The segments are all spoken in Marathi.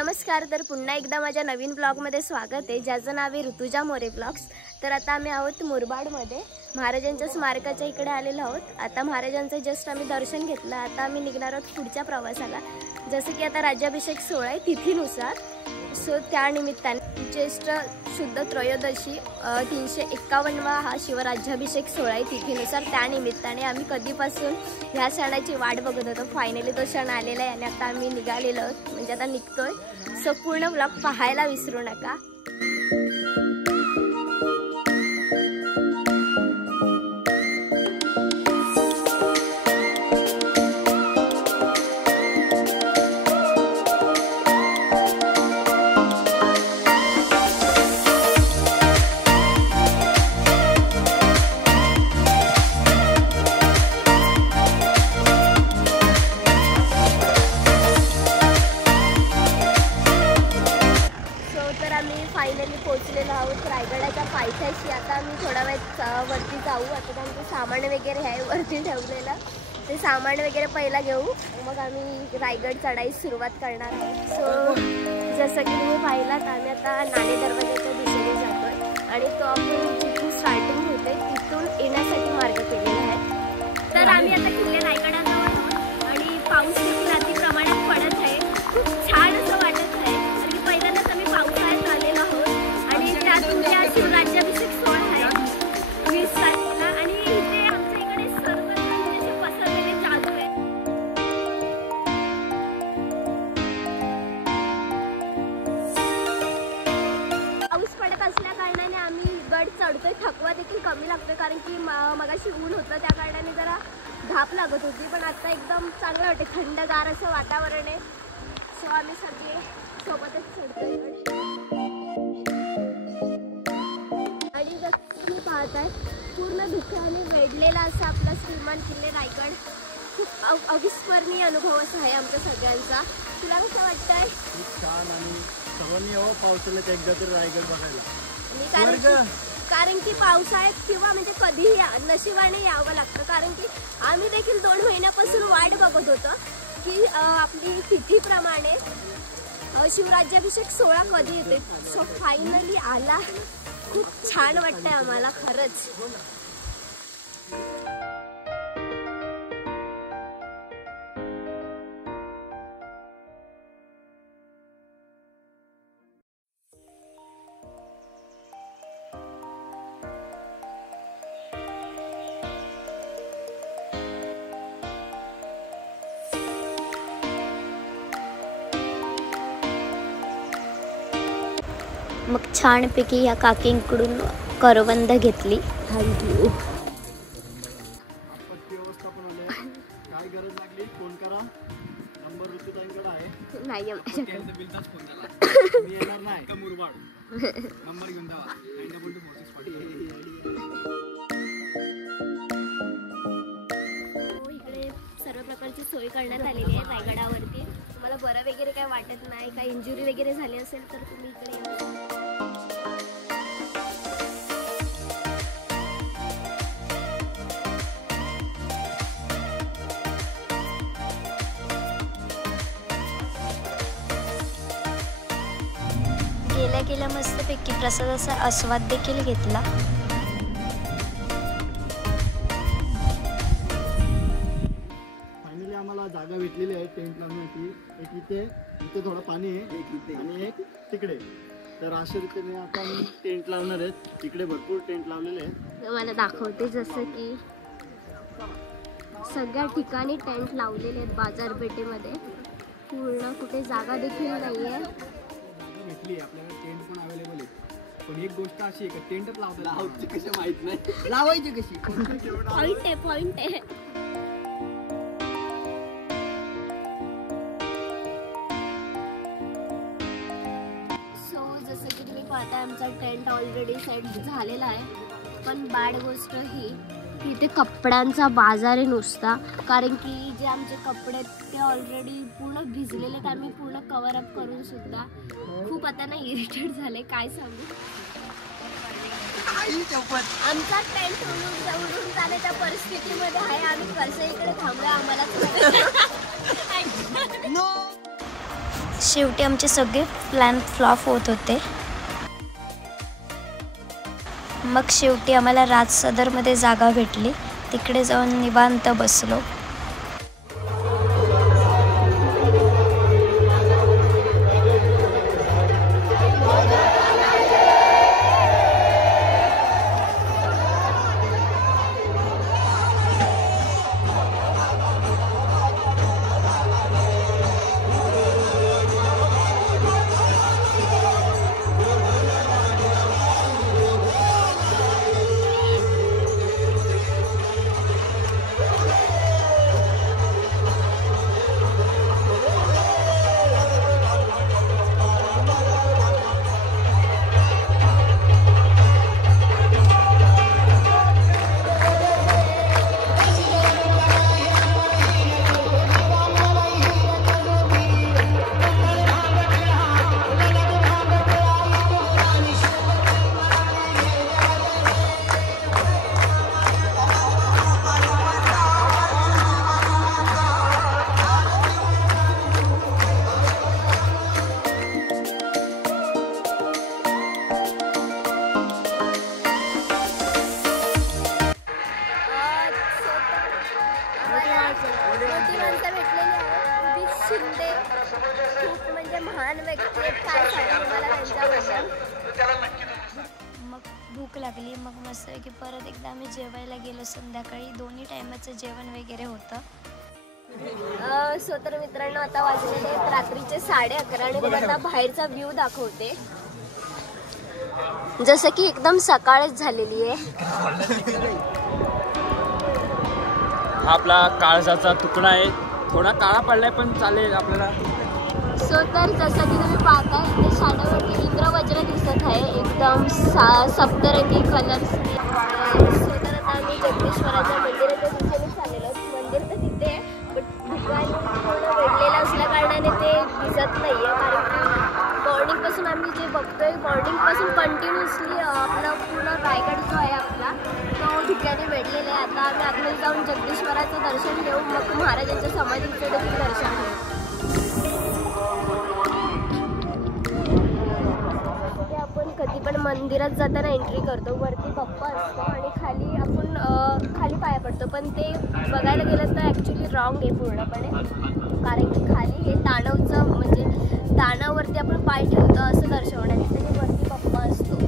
नमस्कार. तर पुन्हा एकदा माझ्या नवीन ब्लॉगमध्ये स्वागत आहे, ज्याचं नाव आहे ऋतुजा मोरे ब्लॉग्स. तर आता आम्ही आहोत मुरबाडमध्ये महाराजांच्या स्मारकाच्या इकडे आलेलो आहोत. आता महाराजांचं जस्ट आम्ही दर्शन घेतलं. आता आम्ही निघणार आहोत पुढच्या प्रवासाला. जसं की आता राज्याभिषेक सोहळा आहे तिथीनुसार, सो त्यानिमित्ताने ज्येष्ठ शुद्ध त्रयोदशी 351वा हा शिवराज्याभिषेक सोहळा आहे तिथीनुसार. त्यानिमित्ताने आम्ही कधीपासून ह्या सणाची वाट बघत होतो. फायनली तो क्षण आलेला आहे आणि आता आम्ही निघालेलो आहोत, म्हणजे आता निघतोय. सो पूर्ण ब्लॉग पाहायला विसरू नका. फायनली पोहोचलेलो आहोत रायगडाच्या पायथ्याशी. आता आम्ही थोडा वेळ वरती जाऊ. आता त्यांचं सामान वगैरे आहे वरती ठेवलेलं, ते सामान वगैरे पहिला घेऊ, मग आम्ही रायगड चढाईस सुरुवात करणार आहोत. सो जसं की तुम्ही पाहिलात, आम्ही आता नाणे दरवाजाच्या दिशेने जातोय आणि तो आपण जिथून स्टार्टिंग होते तिथून येण्यासाठी मार्ग केलेला आहे. तर आम्ही आता किल्ले रायगडाजवळ आहोत आणि पाऊस देखील अति प्रमाणात पडत आहे. खूप छान असं वाटत आहे, कारण की पहिल्यांदाच आम्ही पावसाळ्यात आलेलो आहोत आणि त्यात उद्या शिवराज्याभिषेक सोहळा आहे 20 तारखेला आणि इथे आमच्या इकडे सर्वत्र असे पसरलेले जादू आहे. पाऊस पडत असल्या कारणाने आम्ही गड चढतोय. थकवा देखील कमी लागतोय, कारण की मगाशी ऊन होतं त्या कारणाने जरा धाप लागत होती, पण आता एकदम चांगलं वाटते, थंडगार असं वातावरण आहे. सो आम्ही सगळे सोबतच चढतोय आणि जसं तुम्ही पाहताय पूर्ण धुक्याने वेढलेला असा आपला श्रीमान किल्ले रायगड. खूप अविस्मरणीय अनुभव असा आहे आमच्या सगळ्यांचा. तुला कसं वाटतंय? खूप छान. आणि सर्वांनी यावं पावसाळ्यात एकदा तरी रायगड बघायला. कारण की पावसाळ्यात किंवा म्हणजे कधीही नशिबाने यावं लागतं, कारण की आम्ही देखील 2 महिन्यापासून वाट बघत होतो की आपली तिथीप्रमाणे शिवराज्याभिषेक सोहळा कधी येते. सो फायनली आला. खूप छान वाटतंय आम्हाला खरंच. मग छानपैकी या काकींकडून करवंद घेतली. थँक्यू. काय गरज लागली फोन करा, नंबर ऋतुताईंकडे आहे. नाही मी येणार नाही का मुरबाड नंबर घेऊन द्यावा. इकडे सर्व प्रकारची सोय करण्यात आलेली आहे रायगडावरती. तुम्हाला बरं वगैरे काय वाटत नाही, काही इंजुरी वगैरे झाली असेल तर तुम्ही इकडे येऊ. गेल्या मस्तपैकी प्रसादाचा आस्वाद देखील घेतला. फायनली आम्हाला जागा भेटलेली आहे टेंट लावण्याची. एक इथे थोडं पाणी आहे, एक इथे आणि एक तिकडे. तर अशा रीतीने आता आम्ही टेंट लावणार आहेत. तिकडे भरपूर टेंट लावलेले आहेत. मला दाखवते. जसं की सगळ्या ठिकाणी टेंट लावलेले आहेत बाजारपेठेमध्ये. पूर्ण कुठे जागा देखील नाही आहे. भेटली आपल्याला टेंट पण अवेलेबल आहे, पण एक गोष्ट अशी आहे का टेंटच लावायची कशी माहित नाही, लावायची कशी. पॉइंट आहे. सो जसं की तुम्ही पाहताय आमचा टेंट ऑलरेडी सेट झालेला आहे, पण बॅड गोष्ट ही इथे कपड्यांचा बाजार आहे नुसता, कारण की जे आमचे कपडे आहेत ते ऑलरेडी पूर्ण भिजलेले आहेत. आम्ही पूर्ण कवर अप करून सुद्धा खूप आता ना इरिटेट झाले, काय सांगू. आमचा टेंट उडून जाण्याच्या परिस्थितीमध्ये आहे. आम्ही कसं इकडे थांबलो आम्हाला शेवटी आमचे सगळे प्लॅन फ्लॉप होत होते. मग शेवटी आम्हाला राजसदरमध्ये जागा भेटली. तिकडे जाऊन निवांत बसलो. मोठी माणसं भेटलेली आहेत. उदित शिंदे खूप म्हणजे महान व्यक्ती आहेत. काय सांगू मला त्यांच्याबद्दल. मग भूक लागली. मग मस्त की परत एकदा आम्ही जेवायला गेलो. संध्याकाळी 2 टायमाचं जेवण वगैरे होतं. सो तर मित्रांनो आता वाजलेले आहेत रात्रीचे 11:30 आणि तुम्हाला बाहेरचा व्ह्यू दाखवते. जसं की एकदम सकाळच झालेली आहे. हा आपला काळजाचा तुकडा आहे. थोडा काळा पडलाय पण चालेल आपल्याला. सो तर जसं की तुम्ही पाहता इथे शाळेवरती इंद्रवज्र दिसत आहे. एकदम सप्तरंगी कलर्स. सो तर आता आम्ही जगदीश्वराच्या मंदिराच्या दिशेने चाललेलो आहोत. मंदिर तर तिथे आहे बट दुकान थोडं वेढलेलं असल्या कारणाने ते दिसत नाही आहे. कारण की मॉर्निंगपासून आम्ही जे बघतोय मॉर्निंगपासून कंटिन्युअसली आपला पूर्ण रायगड जो आहे आपला तो ठिकाणी वेढलेला आहे. आता आम्ही आतमध्ये जाऊन जगदीश्वराचं दर्शन घेऊ. मग महाराजांच्या समाधीचं देखील दर्शन घेऊ. आपण कधी पण मंदिरात जाताना एंट्री करतो. वरती बाप्पा असतो आणि खाली आपण खाली पाया पडतो. पण ते बघायला गेलं तर ॲक्च्युली रॉंग आहे पूर्णपणे. कारण की खाली हे ताणवचं म्हणजे ताणावरती आपण पाय ठेवतो असं दर्शवण्यासाठी वरती बाप्पा असतो.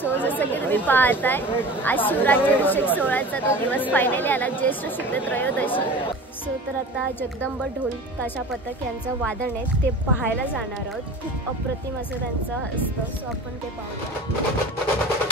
सो जसं की तुम्ही पाहताय आज शिवराज्याभिषेक सोहळ्याचा तो दिवस फायनली आला. ज्येष्ठ शुद्ध त्रयोदशी. सो तर आता जगदंब ढोल ताशा पथक यांचं वादन आहे ते पाहायला जाणार आहोत. खूप अप्रतिम असं त्यांचं असतं. सो आपण ते पाहूया.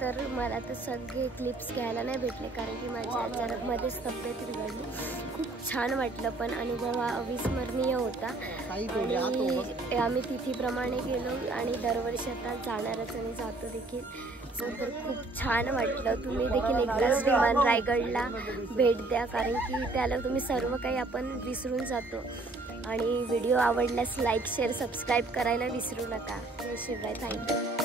तर मला तर सगळे क्लिप्स घ्यायला नाही भेटले कारण की माझ्या अचानक मध्येच तब्येत बिघडली. खूप छान वाटलं पण अनुभव हा अविस्मरणीय होता. आणि आम्ही तिथीप्रमाणे गेलो आणि दरवर्षी आता जाणारच आणि जातो देखील. तर खूप छान वाटलं. तुम्ही देखील एकदाच विमान रायगडला भेट द्या कारण की त्याला तुम्ही सर्व काही आपण विसरून जातो. आणि व्हिडिओ आवडल्यास लाईक शेअर सबस्क्राईब करायला विसरू नका. जय शिवराय. थँक्यू.